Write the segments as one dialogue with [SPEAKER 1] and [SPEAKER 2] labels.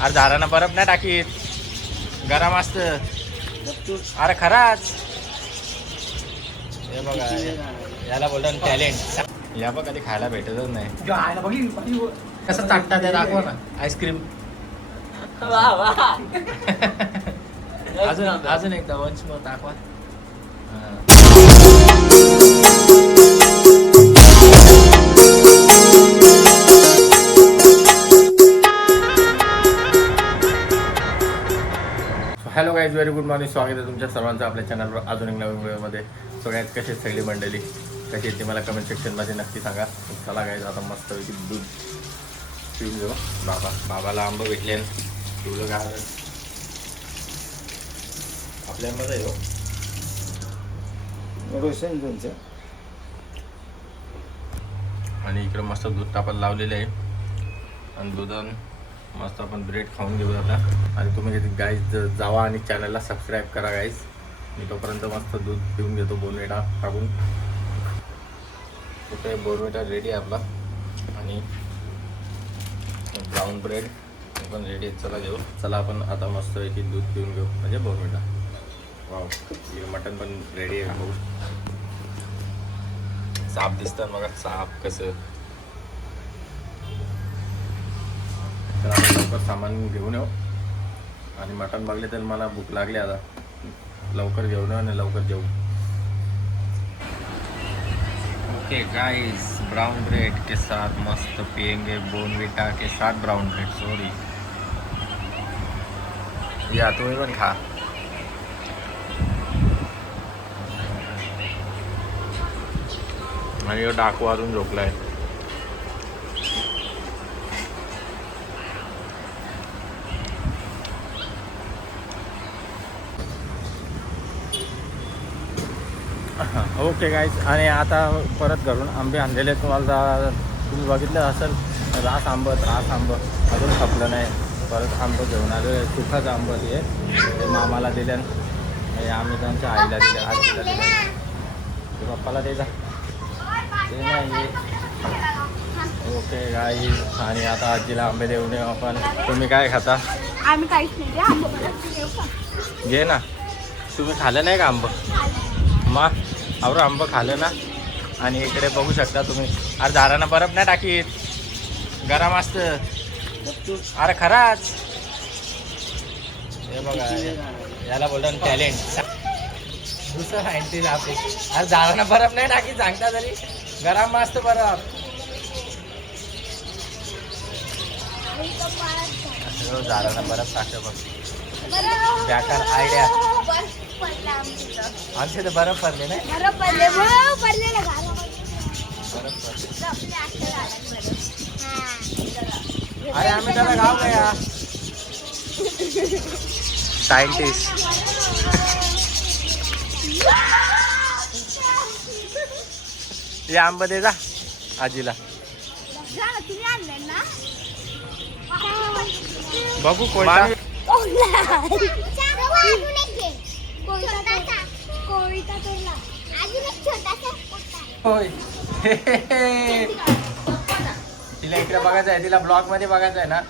[SPEAKER 1] अरे झाडाना बरफ नाही टाकीत. गरम असत. अरे खराच. हे बघा याला बोलतात टॅलेंट या बघ कधी खायला भेटतच नाही. कसं चाटतात ते दाखवा ना. आईस्क्रीम अजून अजून एकदा वंच मग दाखवा. गाईज व्हेरी गुड मॉर्निंग स्वागत आहे तुमच्या सर्वांचं आपल्या चॅनलवर अजून एक नवीन व्हिडिओमध्ये सगळ्यात कशी सगळी मंडळी? कशी ते मला कमेंट सेक्शनमध्ये नक्की सांगा. चला गाईज आता मस्त दूध पिऊन घेऊ. बाबा बाबाला आंबा भेटले पिवलं गार आपल्यामध्ये आहे हो.
[SPEAKER 2] रोशन तुमचं
[SPEAKER 1] आणि इकडे मस्त दूध तापायला लावलेलं आहे. आणि दुधान मस्त आपण ब्रेड खाऊन घेऊ आता. आणि तुम्ही गाईज जावा आणि चॅनलला सबस्क्राईब करा गाईज मी तोपर्यंत मस्त दूध पिऊन घेतो बोनविटा टाकून कुठे बोनविटा रेडी आहे आपला. आणि ब्राऊन ब्रेड पण रेडी आहे. चला घेऊ. चला आपण आता मस्त पैकी दूध पिऊन घेऊ. म्हणजे बोनविटा. वाव मटन पण रेडी आहे. भाऊ साप दिसतात मग साप कसं लवकर सामान घेऊन येऊ. आणि मटण बघले तर मला भूक लागली आता. लवकर घेऊन येऊ आणि लवकर जेऊ ओके गाइस ब्राउन ब्रेड के साथ मस्त पियेंगे बोनविटा के साथ ब्राउन ब्रेड सॉरी या तुम्ही पण खा. आणि डाकू अजून आहे ओके गाईज आणि आता परत घरून आंबे आणलेले. तुम्हाला तुम्ही बघितलं असेल रास आंबट रास आंबट अजून खपलं नाही. परत आंबं घेऊन आलो. सुखाच आंबट हे. ते मामाला दिले आणि आम्ही त्यांच्या आईला दिले. आजीला दिले ते पप्पाला द्यायचा ते नाही ओके गाईज आणि आता आजीला आंबे देऊन येऊ आपण. तुम्ही काय खाता?
[SPEAKER 3] आम्ही काहीच नाही. आंबा?
[SPEAKER 1] घे ना. तुम्ही खाल्लं नाही का आंबं? मग अवर आंबं खालं ना. आणि इकडे बघू शकता तुम्ही. अरे झाडांना बरफ नाही टाकीत. गरम असत. अरे खराच. हे बघा याला बोलतो टॅलेंट दुसरं सायंटिस्ट आपली. अरे झाडांना बरफ नाही टाकीत सांगता तरी. गरम असत बरफ. दारानं झाडांना बरफ टाकतं बघ.
[SPEAKER 3] बरं.
[SPEAKER 1] बेकार
[SPEAKER 3] आयडिया पडला आमच्या इथं.
[SPEAKER 1] बरफ पडले
[SPEAKER 3] पडले. पडले ना.
[SPEAKER 1] बरफ पडले.
[SPEAKER 3] हा.
[SPEAKER 1] अरे आम्ही त्याला गाव गया. सायंटिस्ट हे आंबा दे जा आजीला.
[SPEAKER 3] जा ना, तुम्ही आणले ना?
[SPEAKER 1] बघू कोणता
[SPEAKER 3] कोळीचा तोडला अजून एक छोटासा
[SPEAKER 1] होय. तिला इकडे बघायचं आहे तिला ब्लॉगमध्ये बघायचं आहे ना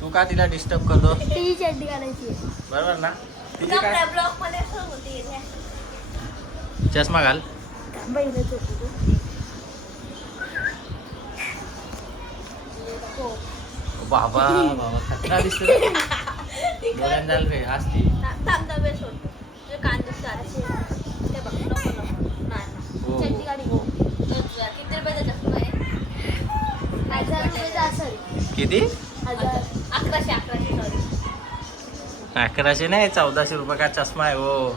[SPEAKER 1] तू का तिला डिस्टर्ब करतो?
[SPEAKER 3] तिची चड्डी घालायची
[SPEAKER 1] बरोबर ना? काय? चष्मा घाल.
[SPEAKER 3] हो.
[SPEAKER 1] बाबा बाबा खतरा दिसतो असती
[SPEAKER 3] किती? अकराशे
[SPEAKER 1] नाही चौदाशे रुपये का चष्मा आहे हो.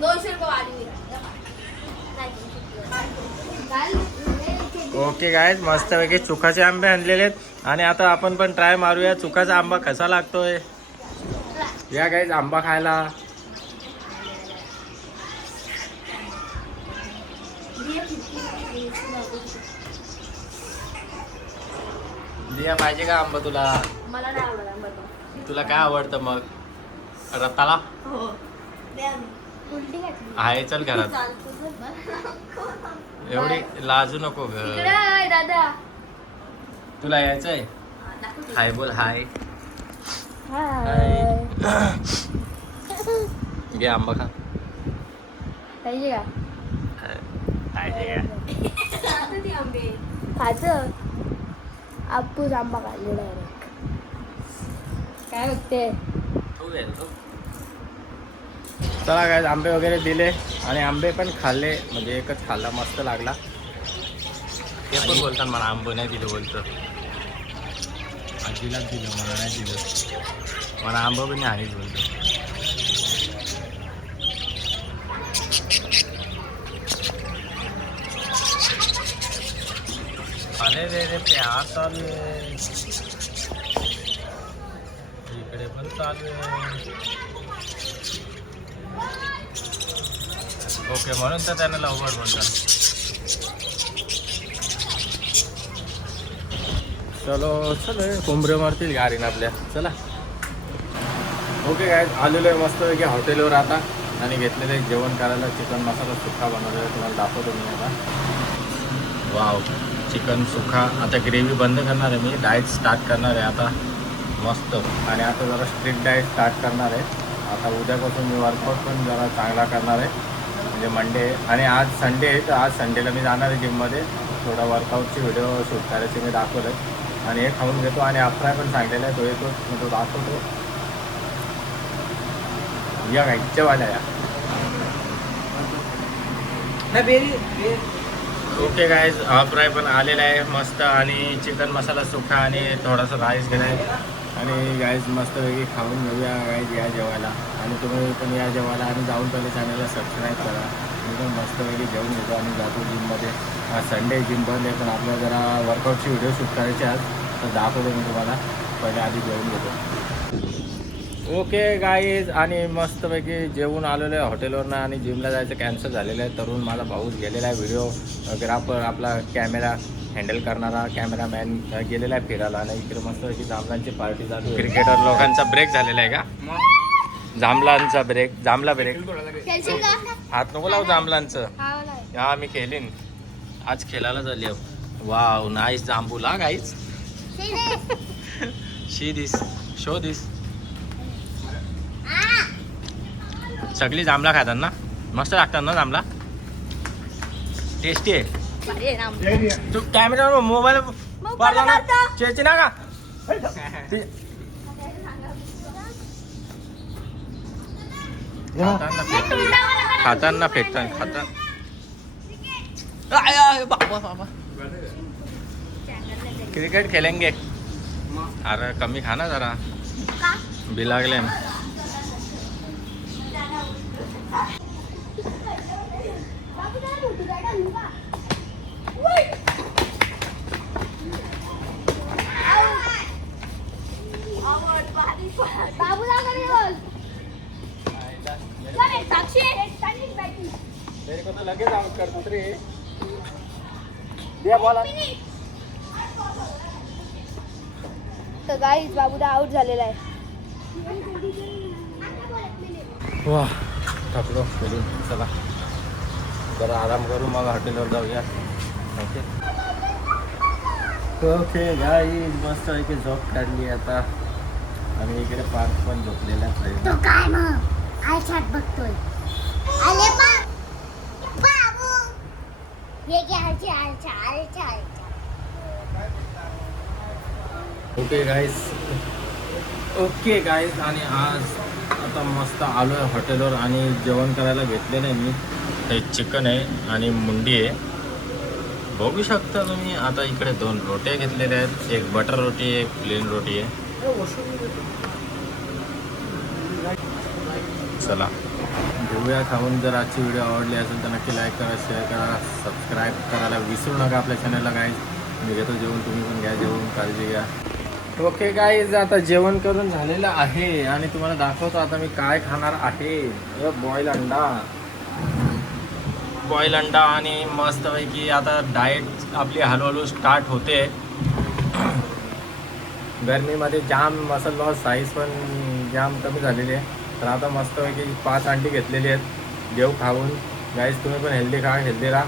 [SPEAKER 3] दोनशे रुपये वाढली
[SPEAKER 1] ओके गायज मस्तपैकी चुकाचे आंबे आणलेले आहेत. आणि आता आपण पण ट्राय मारूया चुकाचा आंबा कसा लागतोय? या गायज आंबा खायला. दिया पाहिजे का आंबा तुला?
[SPEAKER 3] मला नाही
[SPEAKER 1] तुला काय आवडतं मग? रताला आहे चल घरात. एवढी लाजू नको ग.
[SPEAKER 3] दादा.
[SPEAKER 1] तुला यायचंय? हाय बोल हाय. हाय. घे आंबा खा.
[SPEAKER 3] पाहिजे का? खायचं आपूस आंबा खाल्लेला आहे काय बघते
[SPEAKER 1] चला काय आंबे वगैरे दिले आणि आंबे पण खाल्ले म्हणजे एकच खाल्ला मस्त लागला. ते पण बोलतात मला आंबे नाही दिलं बोलतं आजीलाच दिलं मला नाही दिलं. मला आंबा पण नाही आहे बोलतो अरे रे रे प्यार चालू आहे. इकडे पण चालू आहे. ओके म्हणून तर त्यांना लवकर म्हणतात. चलो चल कोंबरे मारतील गाडीन आपल्या. चला. ओके काय आलेलो आहे मस्तपैकी हॉटेलवर आता. आणि घेतलेलं आहे जेवण करायला चिकन मसाला सुक्का बनवलेला तुम्हाला दाखवतो मी आता. वाव चिकन सुखा. आता ग्रेव्ही बंद करणार आहे. मी डाएट स्टार्ट करणार आहे. आता मस्त. आणि आता जरा स्ट्रिक्ट डाएट स्टार्ट करणार आहे. आता उद्यापासून मी वर्कआउट पण जरा चांगला करणार आहे. म्हणजे मंडे आणि आज संडे आहे तर आज संडेला मी जाणार आहे जिममध्ये थोडा वर्कआउटची व्हिडिओ शूट करायची मी दाखवलं आहे आणि हे खाऊन घेतो. आणि अफ्राय पण सांगलेला आहे. तो येतो. मी तो दाखवतो. या काय वाल्या या. ओके गायज हाफ फ्राय पण आलेला आहे मस्त आणि चिकन मसाला सुखा आणि थोडासा राईस गेला आहे. आणि गाईज मस्त वेगळी खाऊन घेऊया गाईज या जेवायला. आणि तुम्ही पण या जेवायला आणि जाऊन पहिले चॅनलला सबस्क्राईब करा. मी पण मस्त वेगळी जेवून येतो आणि जातो जिममध्ये संडे जिम बंद आहे पण आपल्याला जरा वर्कआउटची व्हिडिओ शूट करायची आज. तर दाखवतो मी तुम्हाला. पहिले आधी जेवून घेतो. ओके गाईज आणि मस्तपैकी जेवून आलेलो आहे हॉटेलवरनं आणि जिमला जायचं कॅन्सल झालेलं आहे. तरुण माझा भाऊच गेलेला आहे व्हिडिओग्राफर आपला कॅमेरा हँडल करणारा कॅमेरामॅन गेलेला आहे फिरायला. आणि इकडे मस्तपैकी जांभळांची पार्टी चालू क्रिकेटर लोकांचा ब्रेक झालेला आहे का? जांभळांचा ब्रेक जांभला ब्रेक हात नको लावू जांभळांचं
[SPEAKER 3] हा
[SPEAKER 1] मी खेळीन. आज खेळायला झाली वाव नाईस जांभूल हा गाईच शी दिस. Show this. सगळी जांभळा खातात ना? मस्त लागतात ना जांभळा? टेस्टी आहे.
[SPEAKER 3] ना.
[SPEAKER 1] तू कॅमेरा मोबाईल? चेची ना का? खाताना फेकतात. खाताना क्रिकेट खेळेंगे अरे कमी खा ना जरा? बिलागले
[SPEAKER 3] बाबू जाऊ घरी बोल. चल, एक साक्षी
[SPEAKER 1] मेरे को तो लगेच आउट करतो रे दे बॉल
[SPEAKER 3] तर गाईज बाबूदा आउट झालेला आहे.
[SPEAKER 1] वा थकलो चला. जरा आराम करू मग हॉटेलवर जाऊया. ओके ओके गाई मस्त आहे की झोप काढली आता. आणि इकडे पार्क पण झोपलेलाच आहे.
[SPEAKER 2] तो काय मग? आयशात बघतोय. आले बाबू. आलची आलच्या
[SPEAKER 1] ओके गाईस ओके गाईस आणि आज आता मस्त आलो आहे हॉटेलवर आणि जेवण करायला घेतलेलं आहे मी. हे चिकन आहे आणि मुंडी आहे. बघू शकता तुम्ही आता इकडे दोन रोट्या घेतलेल्या आहेत. एक बटर रोटी आहे एक प्लेन रोटी आहे. चला. घेऊया खाऊन. जर आजची व्हिडिओ आवडली असेल तर नक्की लाईक करा शेअर करा सबस्क्राईब करायला विसरू नका आपल्या चॅनलला काय मी घेतो जेवण तुम्ही पण घ्या जेवण काळजी घ्या. ओके गाईज आता जेवण करून झालेलं आहे आणि तुम्हाला दाखवतो आता मी काय खाणार आहे. बॉईल अंडा. बॉईल अंडा आणि मस्तपैकी आता डाएट आपली हळूहळू स्टार्ट होते. गरमीमध्ये जाम मसल लॉस साईज पण जाम कमी झालेली आहे. तर आता मस्तपैकी पाच अंडी घेतलेली आहेत. देव खाऊन. गाईज तुम्ही पण हेल्दी खा हेल्दी राहा.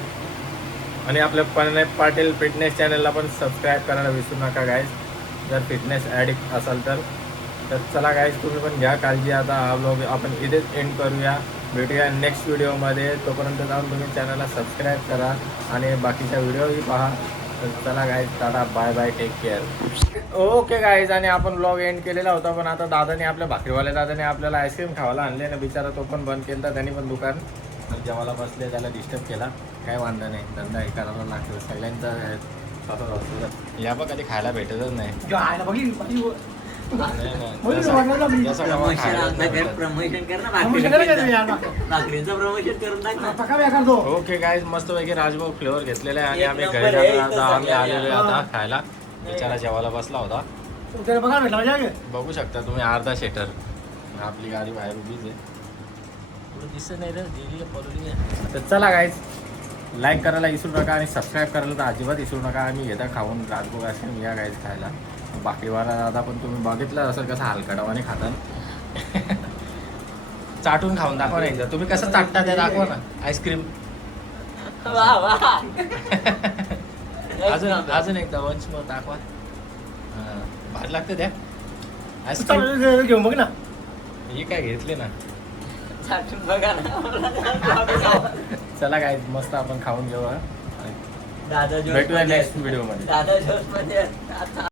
[SPEAKER 1] आणि आपल्या पणे पाटील फिटनेस चॅनलला पण सबस्क्राईब करायला विसरू नका गाईज जर फिटनेस ॲडिक्ट असाल तर तर चला काय तुम्ही पण घ्या काळजी. आता हा ब्लॉग आपण इथेच एंड करूया. भेटूया नेक्स्ट व्हिडिओमध्ये तोपर्यंत जाऊन तुम्ही चॅनलला सबस्क्राईब करा आणि बाकीच्या व्हिडिओही पहा. तर चला guys tata bye bye take care okay guys आणि आपण ब्लॉग एंड केलेला होता पण आता दादाने आपल्या भाकरीवाल्या दादाने आपल्याला आईस्क्रीम खावायला आणले ना बिचारा तो पण बंद केला त्यांनी पण दुकान. आणि जेव्हाला बसले त्याला डिस्टर्ब केला. काय वांधा नाही धंदा हे करायला लागतो. सगळ्यांचा या बघ कधी खायला भेटतच नाही.
[SPEAKER 4] काय?
[SPEAKER 1] ओके गाईज मस्त पैकी राजभाऊ फ्लेवर घेतलेला आहे आणि आम्ही घरी आम्ही. आलेलो आहे आता खायला. बिचारा जेवायला बसला होता.
[SPEAKER 4] बघा भेटला
[SPEAKER 1] बघू शकता तुम्ही अर्धा शेटर. आपली गाडी बाहेर उभीच आहे. दिसत नाही रे. तर चला गाईज लाईक करायला विसरू नका आणि सबस्क्राईब करायला तर अजिबात विसरू नका. आम्ही घेता खाऊन राजभोग असेल या गाईज खायला. बाकीवाला दादा पण तुम्ही बघितलं असेल कसं हलकडावाने खातात. चाटून खाऊन दाखवा ना एकदा. तुम्ही कसं चाटता ते दाखवा ना. आईस्क्रीम अजून अजून एकदा वंच मग दाखवा. भारी लागते त्या आईस्क्रीम
[SPEAKER 4] घेऊन बघ ना.
[SPEAKER 1] ही काय घेतली ना.
[SPEAKER 5] चाटून बघा ना.
[SPEAKER 1] चला काय मस्त आपण खाऊन घेऊ.
[SPEAKER 5] दादा जोश
[SPEAKER 1] भेटूया नेक्स्ट व्हिडिओमध्ये.
[SPEAKER 5] दादा जोशमध्ये आता